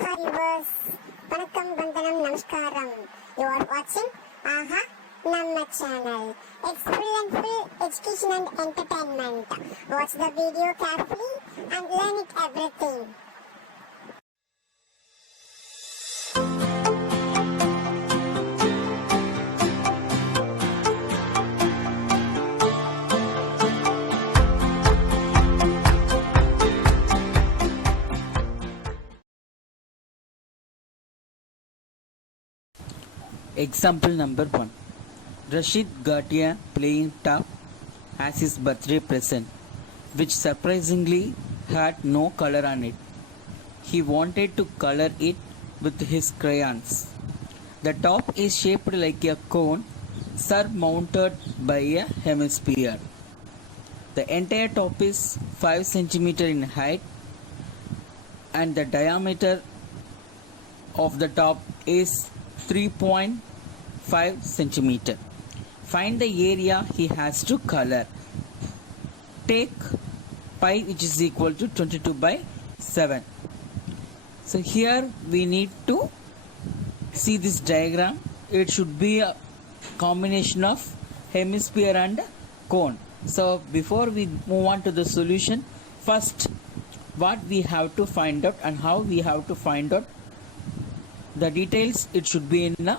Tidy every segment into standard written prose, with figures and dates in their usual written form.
Hi viewers, Vanakkam, Vandanam, Namaskaram. You are watching Aha Namma channel. It's full and full education and entertainment. Watch the video carefully and learn it everything. Example number 1. Rashid got a playing top as his birthday present, which surprisingly had no color on it. He wanted to color it with his crayons. The top is shaped like a cone surmounted by a hemisphere. The entire top is 5 cm in height and the diameter of the top is 3.5 centimeter. Find the area he has to color. Take pi, which is equal to 22 by 7. So here we need to see this diagram. It should be a combination of hemisphere and cone. So before we move on to the solution, first what we have to find out and how we have to find out the details, it should be in a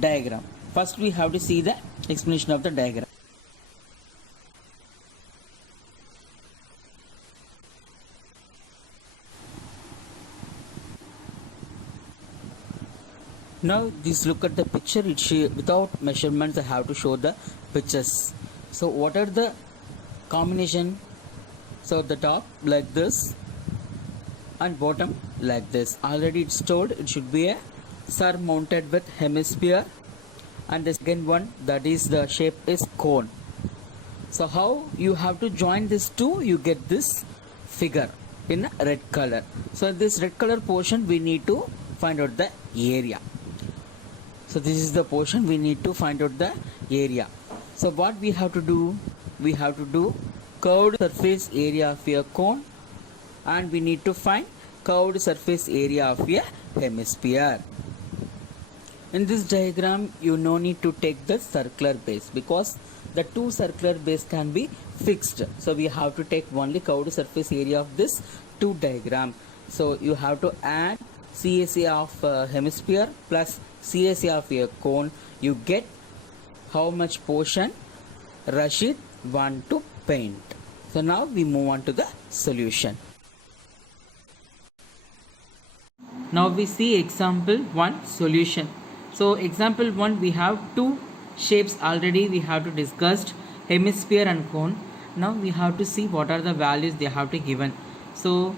diagram. First we have to see the explanation of the diagram. Now this look at the picture. Without measurements I have to show the pictures. So what are the combination? So the top like this and bottom like this. Already it's told it should be a surmounted with hemisphere, and the second one, that is the shape is cone. So how you have to join these two, you get this figure in a red color. So this red color portion we need to find out the area. So this is the portion we need to find out the area. So what we have to do, we have to do curved surface area of a cone, and we need to find curved surface area of a hemisphere. In this diagram you no need to take the circular base because the two circular base can be fixed. So we have to take only curved surface area of this two diagram. So you have to add CSA of hemisphere plus CSA of a cone. You get how much portion Rashid want to paint. So now we move on to the solution. Now we see example 1 solution. So example 1, we have two shapes already we have to discussed, hemisphere and cone. Now we have to see what are the values they have to given. So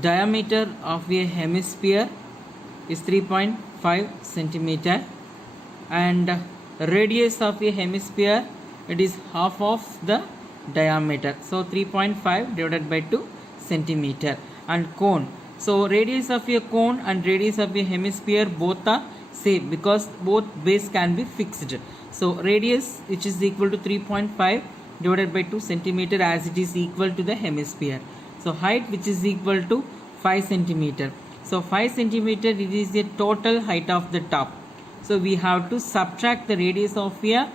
diameter of a hemisphere is 3.5 centimeter and radius of a hemisphere, it is half of the diameter, so 3.5 divided by 2 centimeter. And cone, so radius of a cone and radius of a hemisphere both are same because both base can be fixed. So radius, which is equal to 3.5 divided by 2 centimeter, as it is equal to the hemisphere. So height, which is equal to 5 centimeter. So 5 centimeter, it is the total height of the top. So we have to subtract the radius of a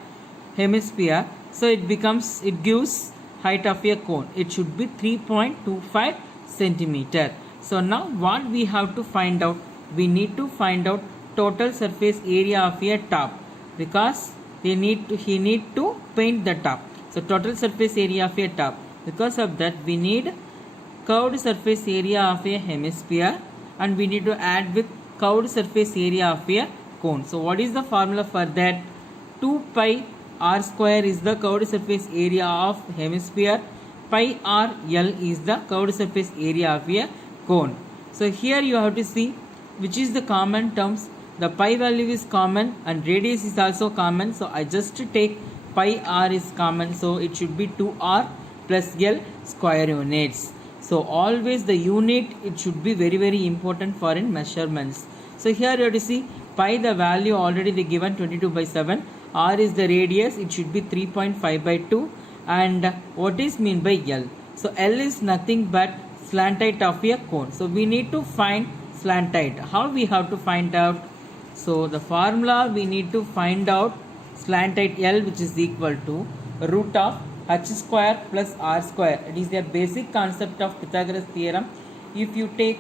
hemisphere. So it gives height of a cone. It should be 3.25 centimeter. So now what we have to find out, we need to find out total surface area of a top because he need to paint the top. So total surface area of a top. Because of that we need curved surface area of a hemisphere and we need to add with curved surface area of a cone. So what is the formula for that? 2 pi r square is the curved surface area of hemisphere. Pi r l is the curved surface area of a cone. So here you have to see which is the common terms. The pi value is common and radius is also common. So I just take pi r is common. So it should be 2r plus l square units. So always the unit, it should be very important for in measurements. So here you have to see pi, the value already they given 22 by 7. R is the radius, it should be 3.5 by 2. And what is mean by L? So L is nothing but slant height of a cone. So we need to find slant height. How we have to find out? So the formula, we need to find out slant height L, which is equal to root of h square plus r square. It is the basic concept of Pythagoras theorem. If you take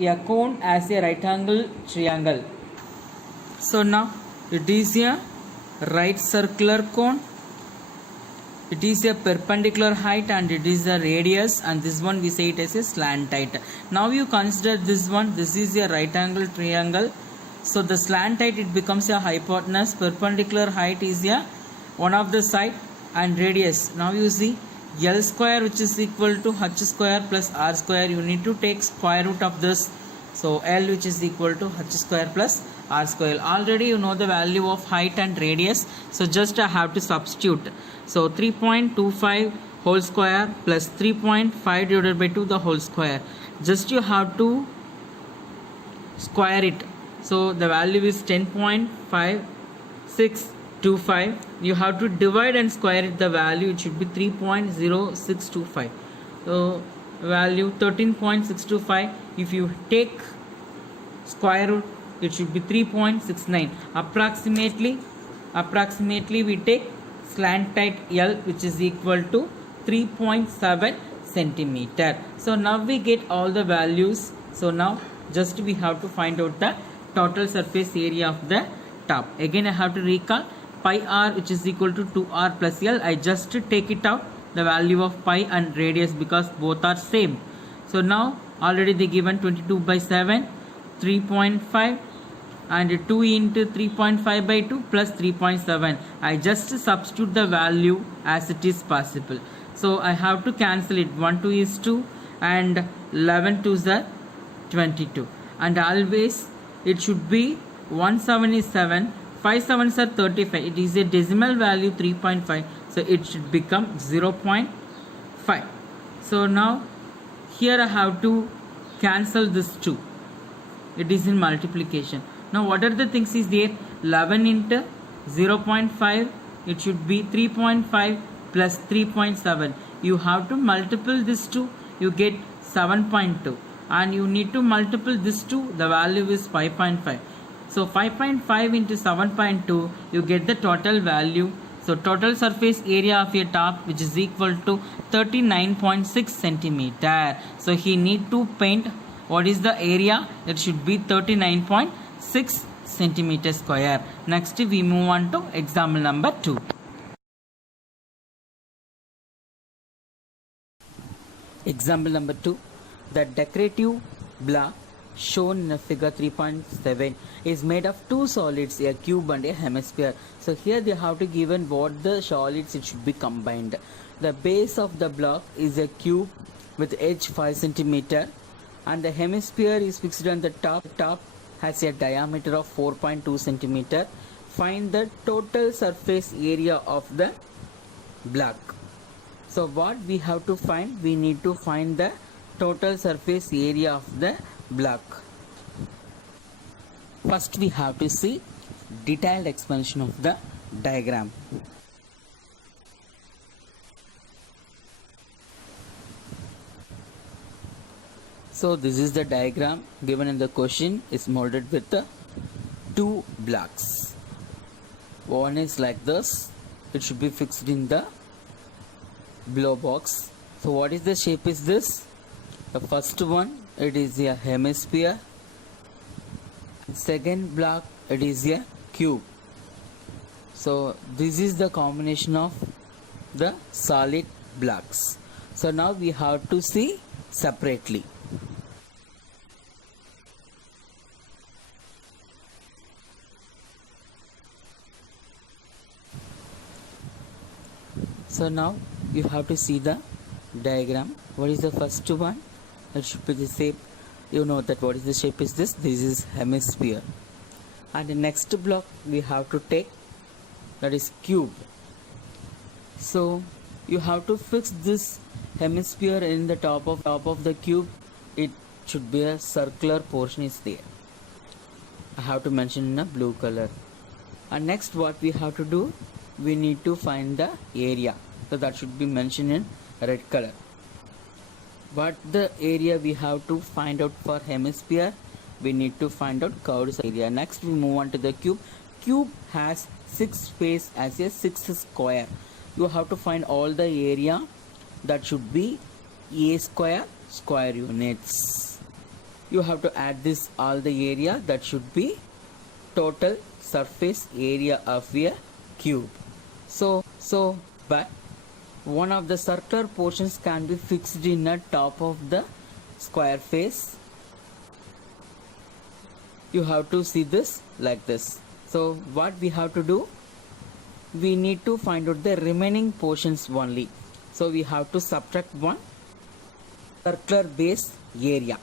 a cone as a right angle triangle, so now it is a right circular cone, it is a perpendicular height and it is a radius, and this one we say it as a slant height. Now you consider this one, this is a right angle triangle, so the slant height, it becomes a hypotenuse, perpendicular height is a one of the side, and radius, now you see L square, which is equal to h square plus r square. You need to take square root of this, so L, which is equal to h square plus r square. Already you know the value of height and radius, so just I have to substitute. So 3.25 whole square plus 3.5 divided by 2 the whole square, just you have to square it. So the value is 10.5625. You have to divide and square it, the value it should be 3.0625. So value 13.625. If you take square root, it should be 3.69. Approximately we take slant height L, which is equal to 3.7 centimeter. So now we get all the values. So now just we have to find out the total surface area of the top. Again I have to recall pi r, which is equal to 2r plus L. I just take it out, the value of pi and radius, because both are same. So now already they given 22 by 7, 3.5 and 2 into 3.5 by 2 plus 3.7. I just substitute the value as it is possible. So I have to cancel it. 1 2 is 2 and 11 2s are 22, and always it should be 1 7 is 7, 5 7s are 35. It is a decimal value 3.5, so it should become 0.5. So now here I have to cancel this 2. It is in multiplication. Now what are the things is there? 11 into 0.5, it should be 3.5 plus 3.7. You have to multiply this 2, you get 7.2, and you need to multiply this 2, the value is 5.5. So 5.5 into 7.2, you get the total value. So total surface area of your top, which is equal to 39.6 centimeter. So he need to paint what is the area, it should be 39.6 centimeter square. Next we move on to example number 2. Example number 2. The decorative block shown in figure 3.7 is made of two solids, a cube and a hemisphere. So here they have to given what the solids it should be combined. The base of the block is a cube with edge 5 centimeter, and the hemisphere is fixed on the top. Top has a diameter of 4.2 centimeter. Find the total surface area of the block. So what we have to find? We need to find the total surface area of the block. First we have to see detailed explanation of the diagram. So this is the diagram given in the question, is molded with the two blocks. One is like this, it should be fixed in the below box. So what is the shape is this? The first one, it is a hemisphere. Second block, it is a cube. So this is the combination of the solid blocks. So now we have to see separately. So now you have to see the diagram. What is the first one? It should be the shape. You know that what is the shape is this? This is hemisphere. And the next block we have to take, that is cube. So you have to fix this hemisphere in the top of the cube. It should be a circular portion is there. I have to mention in a blue color. And next what we have to do, we need to find the area. So that should be mentioned in red color. what the area we have to find out for hemisphere? We need to find out curved area. Next we move on to the cube. Cube has 6 face as a 6 square. You have to find all the area that should be a square units. You have to add this all the area that should be total surface area of a cube. But one of the circular portions can be fixed in the top of the square face. You have to see this like this. So what we have to do, we need to find out the remaining portions only. So we have to subtract one circular base area.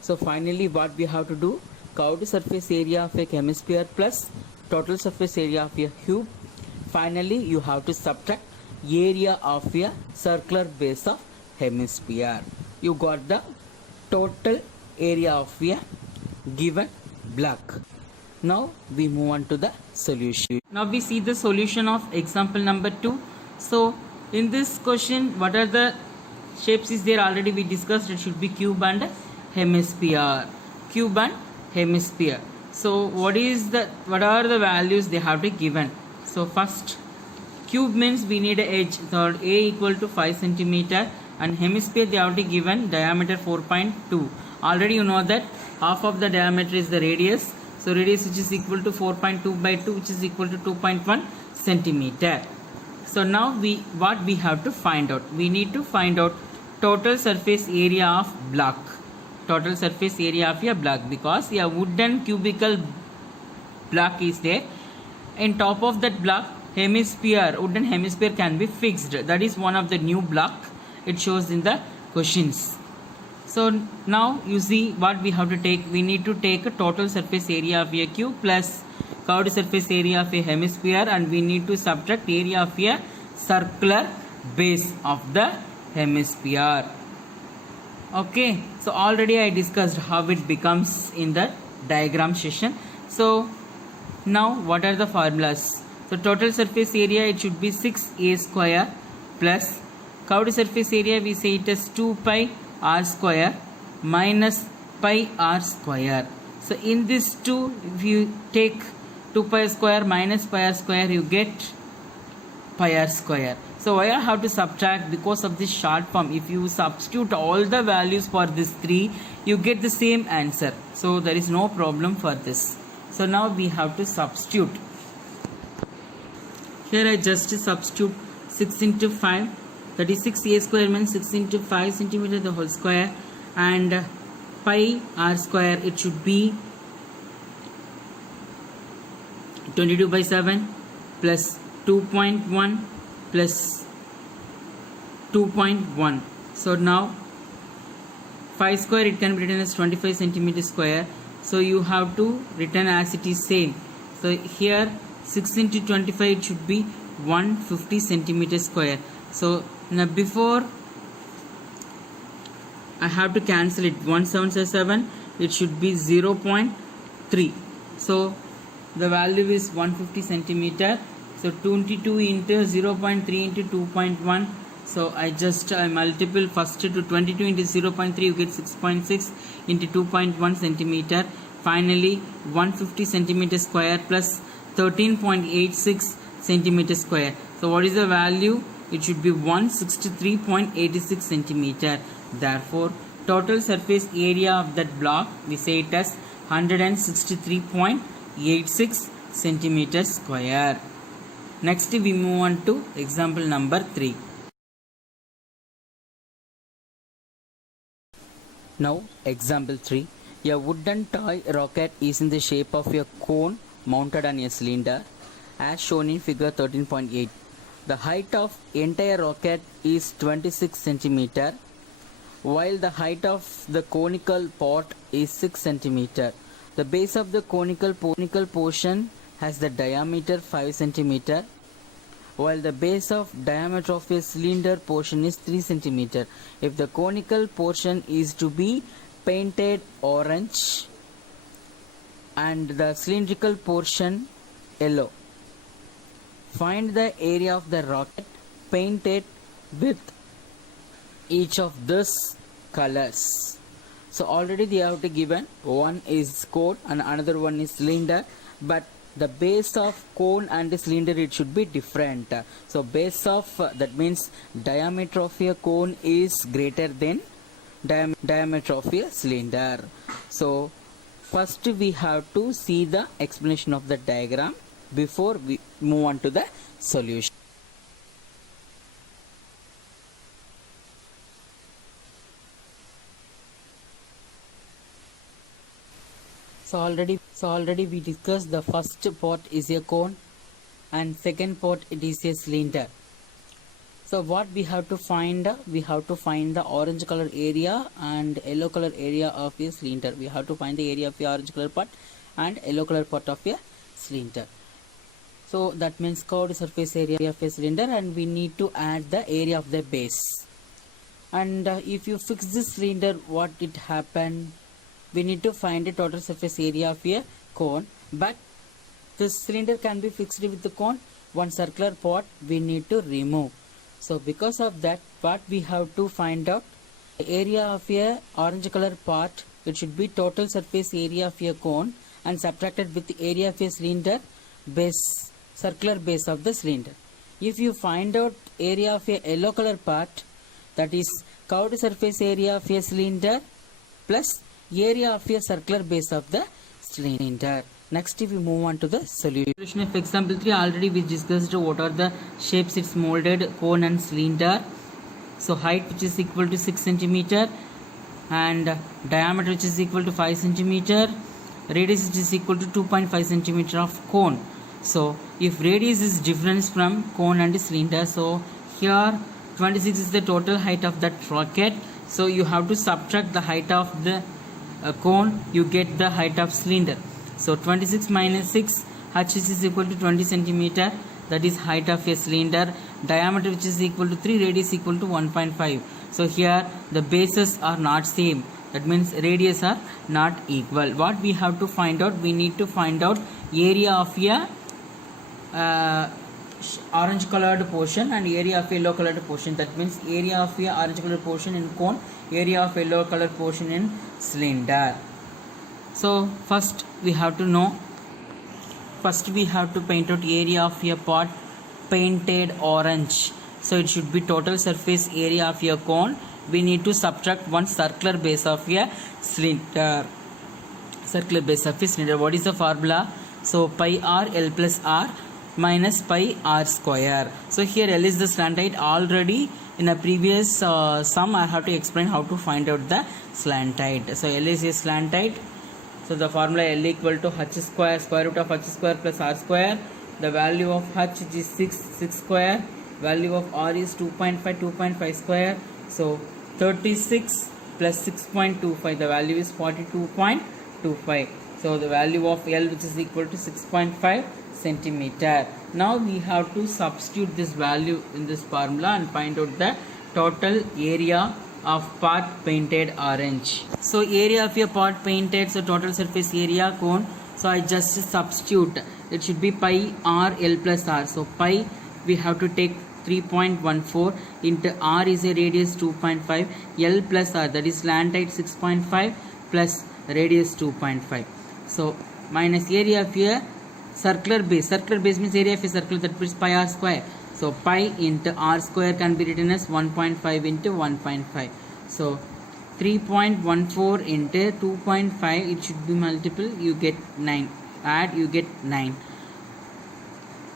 So finally what we have to do, curved surface area of a hemisphere plus total surface area of a cube. Finally you have to subtract area of a circular base of hemisphere. You got the total area of a given block. Now we move on to the solution. Now we see the solution of example number 2. So in this question, what are the shapes is there? Already we discussed it should be cube and hemisphere. Cube and hemisphere. So what are the values they have to given? So first, cube means we need a edge. So A equal to 5 centimeter, and hemisphere they have to given diameter 4.2. Already you know that half of the diameter is the radius. So radius which is equal to 4.2 by 2, which is equal to 2.1 centimeter. So now what we have to find out? We need to find out total surface area of block. Total surface area of a block, because a wooden cubical block is there. In top of that block, wooden hemisphere can be fixed. That is one of the new block. It shows in the questions. So now you see what we have to take. We need to take a total surface area of a cube plus curved surface area of a hemisphere, and we need to subtract area of a circular base of the hemisphere. Okay, so already I discussed how it becomes in the diagram session. So now what are the formulas? So total surface area, it should be 6a square plus curved surface area, we say it as 2 pi r square minus pi r square. So in this 2, if you take 2 pi square minus pi r square, you get pi r square. So why I have to subtract? Because of this short form. If you substitute all the values for this 3, you get the same answer. So there is no problem for this. So now we have to substitute. Here I just substitute 6 into 5, that is 6a square means 6 into 5 centimeter the whole square, and pi r square, it should be 22 by 7 plus 2.1 plus 2.1. So now 5 square, it can be written as 25 centimeter square. So you have to written as it is same. So here 6 into 25, it should be 150 centimeter square. So now before I have to cancel it, 1 7 7, it should be 0.3. So the value is 150 centimeter. So 22 into 0.3 into 2.1. So I multiple first to 22 into 0.3, you get 6.6 into 2.1 centimeter. Finally 150 centimeter square plus 13.86 centimeter square. So what is the value? It should be 163.86 centimeter. Therefore total surface area of that block, we say it as 163.86 centimeter square. Next we move on to example number 3. Now example 3. A wooden toy rocket is in the shape of a cone mounted on a cylinder as shown in figure 13.8. The height of entire rocket is 26 centimeter, while the height of the conical part is 6 centimeter. The base of the conical portion has the diameter 5 centimeter, while the base of diameter of a cylinder portion is 3 centimeter. If the conical portion is to be painted orange and the cylindrical portion yellow, find the area of the rocket painted with each of this colors. So already they have to given one is cone and another one is cylinder, but the base of cone and the cylinder it should be different. So base of that means diameter of a cone is greater than diameter of a cylinder. So first we have to see the explanation of the diagram before we move on to the solution. So already we discussed the first part is a cone and second part it is a cylinder. So what we have to find? We have to find the orange color area and yellow color area of a cylinder. We have to find the area of the orange color part and yellow color part of a cylinder. So that means curved surface area of a cylinder, and we need to add the area of the base. And if you fix this cylinder, what it happen? We need to find the total surface area of a cone, but this cylinder can be fixed with the cone. One circular part we need to remove. So because of that, what we have to find out, the area of a orange color part, it should be total surface area of a cone and subtracted with the area of a cylinder base, circular base of the cylinder. If you find out area of a yellow color part, that is curved surface area of a cylinder plus area of a circular base of the cylinder. Next we move on to the solution of example 3. Already we discussed what are the shapes it's molded, cone and cylinder. So height which is equal to 6 centimeter and diameter which is equal to 5 centimeter, radius which is equal to 2.5 centimeter of cone. So if radius is difference from cone and cylinder, so here 26 is the total height of that rocket. So you have to subtract the height of the cone, you get the height of cylinder. So 26 minus 6, h is equal to 20 centimeter, that is height of a cylinder. Diameter which is equal to 3, radius equal to 1.5. So here the bases are not same, that means radius are not equal. What we have to find out? We need to find out area of a orange colored portion and area of yellow colored portion. That means area of a orange colored portion in cone, area of yellow colored portion in cylinder. So first we have to paint out area of a part painted orange. So it should be total surface area of a cone. We need to subtract one circular base of a cylinder. Circular base of a cylinder. What is the formula? So pi r L plus r minus pi r square. So here L is the slant height. Already in a previous sum I have to explain how to find out the slant height. So L is a slant height. So the formula L equal to h square, square root of h square plus r square. The value of h is 6 square. Value of r is 2.5 square. So 36 plus 6.25. The value is 42.25. So the value of L which is equal to 6.5 centimeter. Now we have to substitute this value in this formula and find out the total area of part painted orange. So area of your part painted, so total surface area cone. So I just substitute. It should be pi r L plus r. So pi we have to take 3.14 into r is a radius 2.5, L plus r, that is slant height 6.5 plus radius 2.5. So minus area of a circular base. Circular base means area of a circle, that means pi r square. So pi into r square can be written as 1.5 into 1.5. So 3.14 into 2.5, it should be multiple, you get 9. Add, you get 9.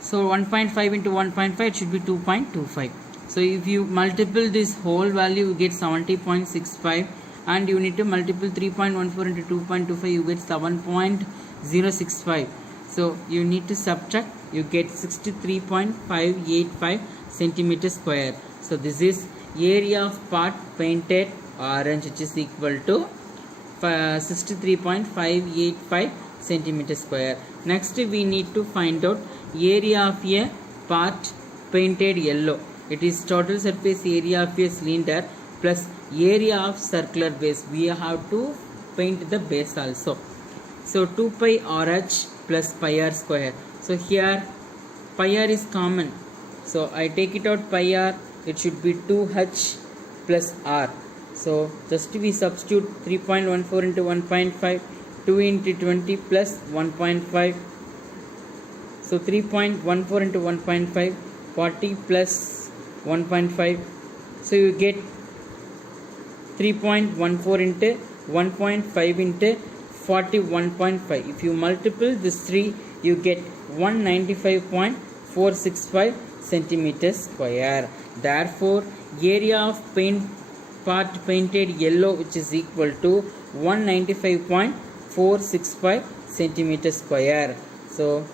So 1.5 into 1.5, it should be 2.25. So if you multiple this whole value, you get 70.65, and you need to multiple 3.14 into 2.25, you get 7.065. So you need to subtract, you get 63.585 centimeter square. So this is area of part painted orange, which is equal to 63.585 centimeter square. Next we need to find out area of a part painted yellow. It is total surface area of a cylinder plus area of circular base. We have to paint the base also. So 2 pi RH plus pi r square. So here pi r is common. So I take it out pi r. It should be 2h plus r. So just we substitute 3.14 into 1.5, 2 into 20 plus 1.5. So 3.14 into 1.5, 40 plus 1.5. So you get 3.14 into 1.5 into 41.5. If you multiply this 3, you get 195.465 centimeters square. Therefore, area of part painted yellow, which is equal to 195.465 centimeters square. So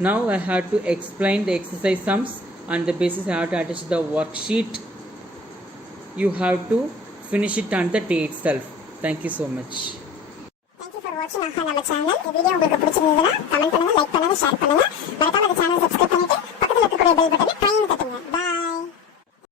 now I have to explain the exercise sums. On the basis I have to attach the worksheet. You have to finish it on the day itself. Thank you so much. Thank you for watching ஆஹா நம்ம channel. இந்த video உங்களுக்கு பிடிச்சிருந்ததுன்னா comment பண்ணுங்க, like பண்ணுங்க, share பண்ணுங்க. மறக்காம இந்த சேனலை சப்ஸ்கிரைப் பண்ணிட்டு பக்கத்துல இருக்கக்கூடிய பெல் பட்டனை ட்ரைன்